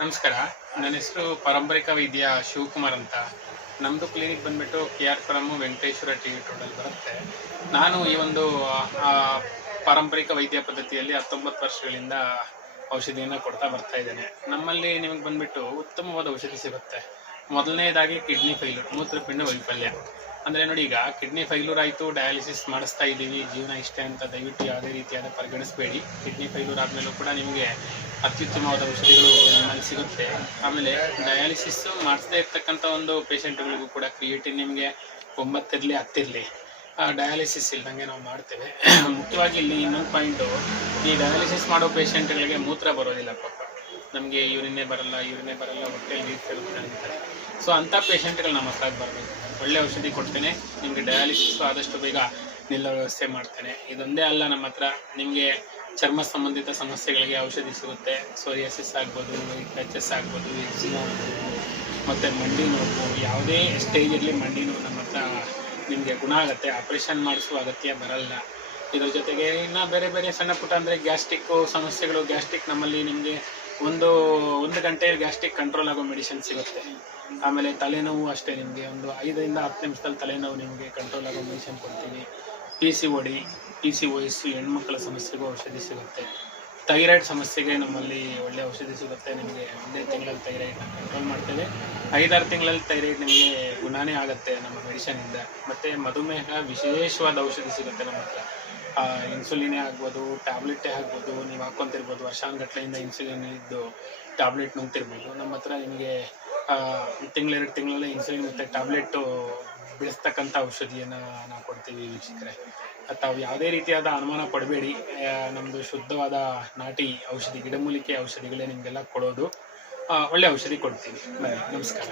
ನಮಸ್ಕಾರ. ನನ್ನ ಹೆಸರು ಪಾರಂಪರಿಕ ವೈದ್ಯ ಶಿವಕುಮಾರ್ ಅಂತ. ನಮ್ಮದು ಕ್ಲಿನಿಕ್ ಬಂದ್ಬಿಟ್ಟು K R Puram Venkateshwara T V ರೋಡಲ್ಲಿ ಬರುತ್ತೆ. ನಾನು ಈ ಒಂದು ಪಾರಂಪರಿಕ ವೈದ್ಯ ಪದ್ಧತಿಯಲ್ಲಿ ಹತ್ತೊಂಬತ್ತು ವರ್ಷಗಳಿಂದ ಔಷಧಿಯನ್ನು ಕೊಡ್ತಾ ಬರ್ತಾ ಇದ್ದೇನೆ. ನಮ್ಮಲ್ಲಿ ನಿಮಗೆ ಬಂದ್ಬಿಟ್ಟು ಉತ್ತಮವಾದ ಔಷಧಿ ಸಿಗುತ್ತೆ. ಮೊದಲನೇದಾಗಿ ಕಿಡ್ನಿ ಫೈಲು ಮೂತ್ರಪಿಂಡ ವೈಫಲ್ಯ. ಅಂದರೆ ನೋಡಿ ಈಗ ಕಿಡ್ನಿ ಫೈಲೂರ್ ಆಯಿತು ಡಯಾಲಿಸಿಸ್ ಮಾಡಿಸ್ತಾ ಇದ್ದೀವಿ, ಜೀವನ ಇಷ್ಟೇ ಅಂತ ದಯವಿಟ್ಟು ಯಾವುದೇ ರೀತಿಯಾದ ಪರಿಗಣಿಸಬೇಡಿ. ಕಿಡ್ನಿ ಫೈಲೂರ್ ಆದಮೇಲೂ ಕೂಡ ನಿಮಗೆ ಅತ್ಯುತ್ತಮವಾದ ಔಷಧಿಗಳು ನಮ್ಮಲ್ಲಿ ಸಿಗುತ್ತೆ. ಆಮೇಲೆ ಡಯಾಲಿಸಿಸ್ ಮಾಡಿಸದೇ ಇರ್ತಕ್ಕಂಥ ಒಂದು ಪೇಷಂಟ್ಗಳಿಗೂ ಕೂಡ ಕ್ರಿಯೇಟಿನ್ ನಿಮಗೆ ಒಂಬತ್ತಿರಲಿ, ಹತ್ತಿರಲಿ. ಡಯಾಲಿಸಿಸ್ ಇಲ್ದಂಗೆ ನಾವು ಮಾಡ್ತೇವೆ. ಮುಖ್ಯವಾಗಿ ಇಲ್ಲಿ ಇನ್ನೊಂದು ಪಾಯಿಂಟು ಈ ಡಯಾಲಿಸಿಸ್ ಮಾಡೋ ಪೇಷಂಟ್ಗಳಿಗೆ ಮೂತ್ರ ಬರೋದಿಲ್ಲ ಪಾಪ ನಮಗೆ ಯೂರಿನೇ ಬರಲ್ಲ ಯೂರಿನೇ ಬರಲ್ಲ, ಹೊಟ್ಟೆ ನೀರು ಸೇರುತ್ತೆ ಅಂತಾರೆ. ಸೊ ಅಂಥ ಪೇಷಂಟ್ಗಳು ನಮ್ಮ ಹತ್ರ ಬರಬೇಕು. ಒಳ್ಳೆ ಔಷಧಿ ಕೊಡ್ತೇನೆ, ನಿಮಗೆ ಡಯಾಲಿಸಿಸ್ ಆದಷ್ಟು ಬೇಗ ನಿಲ್ಲೋ ವ್ಯವಸ್ಥೆ ಮಾಡ್ತೇನೆ. ಇದೊಂದೇ ಅಲ್ಲ, ನಮ್ಮ ಹತ್ರ ನಿಮಗೆ ಚರ್ಮ ಸಂಬಂಧಿತ ಸಮಸ್ಯೆಗಳಿಗೆ ಔಷಧಿ ಸಿಗುತ್ತೆ. ಸೋರಿಯಾಸಿಸ್ ಆಗ್ಬೋದು ಎಚ್ ಆಗ್ಬೋದು ಎಕ್ಸಿಮಾ ಮತ್ತು ಮಂಡಿ ನೋವು, ಯಾವುದೇ ಸ್ಟೇಜ್ ಇರಲಿ ಮಂಡಿ ನೋವು ನಮ್ಮ ಹತ್ರ ನಿಮಗೆ ಗುಣ ಆಗುತ್ತೆ. ಆಪ್ರೇಷನ್ ಮಾಡಿಸುವ ಅಗತ್ಯ ಬರಲ್ಲ. ಇದ್ರ ಜೊತೆಗೆ ಇನ್ನು ಬೇರೆ ಬೇರೆ ಸಣ್ಣ ಪುಟ್ಟ ಅಂದರೆ ಗ್ಯಾಸ್ಟ್ರಿಕ್ಕು ಸಮಸ್ಯೆಗಳು ಗ್ಯಾಸ್ಟ್ರಿಕ್ ನಮ್ಮಲ್ಲಿ ನಿಮಗೆ ಒಂದು ಒಂದು ಗಂಟೆಯಲ್ಲಿ ಗ್ಯಾಸ್ಟ್ರಿಕ್ ಕಂಟ್ರೋಲ್ ಆಗೋ ಮೆಡಿಸಿನ್ ಸಿಗುತ್ತೆ. ಆಮೇಲೆ ತಲೆನೋವು ಅಷ್ಟೇ ನಿಮಗೆ. ಒಂದು ಐದರಿಂದ ಹತ್ತು ನಿಮಿಷದಲ್ಲಿ ತಲೆನೋವು ನಿಮಗೆ ಕಂಟ್ರೋಲ್ ಆಗೋ ಮೆಡಿಸಿನ್ ಕೊಡ್ತೀನಿ. P C O D P C ವಯಸ್ಸು ಹೆಣ್ಮಕ್ಳ ಸಮಸ್ಯೆಗೂ ಔಷಧಿ ಸಿಗುತ್ತೆ. ಥೈರಾಯ್ಡ್ ಸಮಸ್ಯೆಗೆ ನಮ್ಮಲ್ಲಿ ಒಳ್ಳೆ ಔಷಧಿ ಸಿಗುತ್ತೆ. ನಿಮಗೆ ಒಂದೇ ತಿಂಗಳಲ್ಲಿ ಥೈರಾಯ್ಡ್ ಕಂಟ್ರೋಲ್ ಮಾಡ್ತೇವೆ. ಐದಾರು ತಿಂಗಳಲ್ಲಿ ಥೈರಾಯ್ಡ್ ನಿಮಗೆ ಗುಣಾನೇ ಆಗುತ್ತೆ ನಮ್ಮ ಮೆಡಿಷನಿಂದ ಮತ್ತು ಮಧುಮೇಹ ವಿಶೇಷವಾದ ಔಷಧಿ ಸಿಗುತ್ತೆ ನಮ್ಮ ಹತ್ರ. ಇನ್ಸುಲಿನೇ ಆಗ್ಬೋದು ಟ್ಯಾಬ್ಲೆಟೇ ಆಗ್ಬೋದು, ನೀವು ಹಾಕ್ಕೊಂತಿರ್ಬೋದು ವರ್ಷಾನುಗಟ್ಲೆಯಿಂದ ಇನ್ಸುಲಿನ್ ಇದ್ದು ಟ್ಯಾಬ್ಲೆಟ್ ನುಂಗ್ತಿರ್ಬೋದು. ನಮ್ಮ ಹತ್ರ ನಿಮಗೆ ತಿಂಗಳೆರಡು ತಿಂಗಳಲ್ಲಿ ಇನ್ಸುಲಿನ್ ಮತ್ತು ಟ್ಯಾಬ್ಲೆಟು ಬಿಡಿಸ್ತಕ್ಕಂಥ ಔಷಧಿಯನ್ನು ನಾವು ಕೊಡ್ತೀವಿ ವೀಕ್ಷಕರೇ. ತಾವು ಯಾವುದೇ ರೀತಿಯಾದ ಅನುಮಾನ ಪಡಬೇಡಿ. ನಮ್ಮದು ಶುದ್ಧವಾದ ನಾಟಿ ಔಷಧಿ, ಗಿಡಮೂಲಿಕೆ ಔಷಧಿಗಳೇ ನಿಮಗೆಲ್ಲ ಕೊಡೋದು. ಒಳ್ಳೆ ಔಷಧಿ ಕೊಡ್ತೀವಿ. ನಮಸ್ಕಾರ.